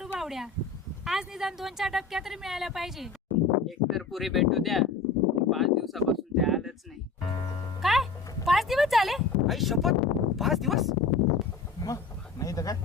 करू बावड्या? आज निदान 2-4 टपक्या तरी मिळायला पाहिजे. एक तर पुरी भेटू द्या. 5 दिवसापासून ते आलंच नाही. काय 5 दिवस झाले? आई शपथ 5 दिवस? मग नाही तर काय